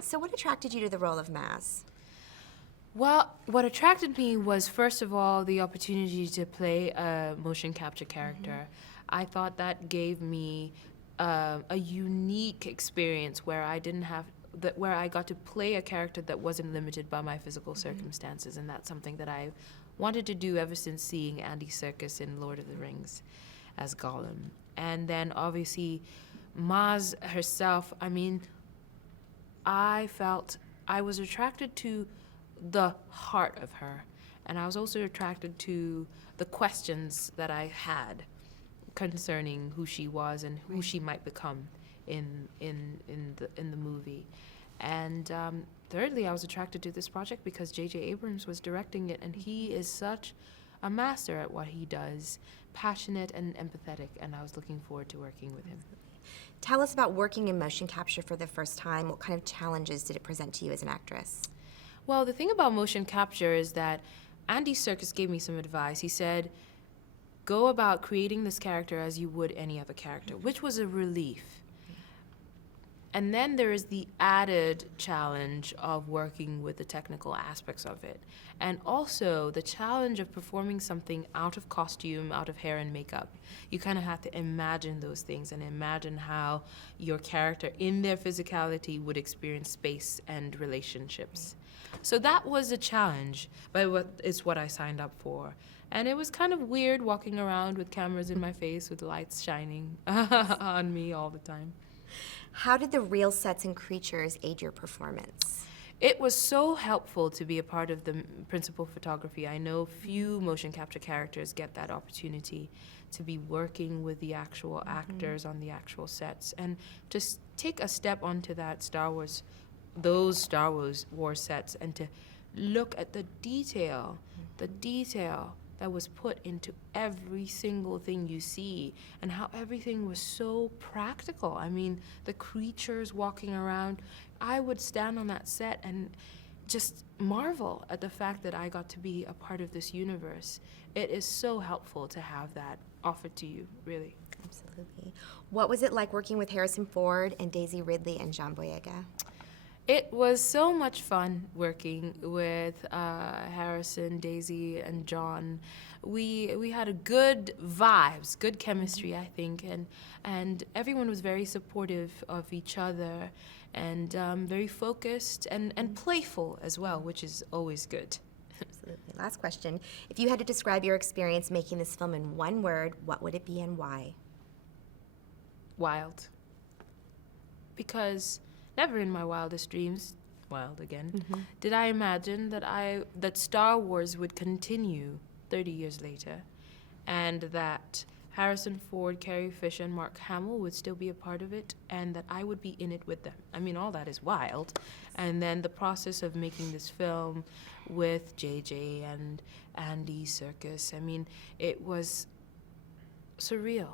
So what attracted you to the role of Maz? Well, what attracted me was, first of all, the opportunity to play a motion capture character. I thought that gave me a unique experience where I didn't have that, where I got to play a character that wasn't limited by my physical circumstances, and that's something that I wanted to do ever since seeing Andy Serkis in Lord of the Rings as Gollum. And then obviously Maz herself, I mean, I felt I was attracted to the heart of her, and I was also attracted to the questions that I had concerning who she was and who she might become in the movie. And thirdly, I was attracted to this project because J.J. Abrams was directing it, and he is such a master at what he does, passionate and empathetic, and I was looking forward to working with him. Tell us about working in motion capture for the first time. What kind of challenges did it present to you as an actress? Well, the thing about motion capture is that Andy Serkis gave me some advice. He said, go about creating this character as you would any other character, which was a relief. And then there is the added challenge of working with the technical aspects of it. And also the challenge of performing something out of costume, out of hair and makeup. You kind of have to imagine those things and imagine how your character in their physicality would experience space and relationships. So that was a challenge, but it's what I signed up for. And it was kind of weird walking around with cameras in my face with lights shining on me all the time. How did the real sets and creatures aid your performance? It was so helpful to be a part of the principal photography. I know few motion capture characters get that opportunity to be working with the actual actors on the actual sets, and just take a step onto that those Star Wars sets, and to look at the detail that was put into every single thing you see, and how everything was so practical. I mean, the creatures walking around, I would stand on that set and just marvel at the fact that I got to be a part of this universe. It is so helpful to have that offered to you, really. Absolutely. What was it like working with Harrison Ford and Daisy Ridley and John Boyega? It was so much fun working with Harrison, Daisy, and John. We had a good vibes, good chemistry, I think, and everyone was very supportive of each other, and very focused and playful as well, which is always good. Absolutely. Last question. If you had to describe your experience making this film in one word, what would it be and why? Wild. Because never in my wildest dreams, wild again, did I imagine that Star Wars would continue 30 years later, and that Harrison Ford, Carrie Fisher, and Mark Hamill would still be a part of it, and that I would be in it with them. I mean, all that is wild. And then the process of making this film with JJ and Andy Serkis, I mean, it was surreal.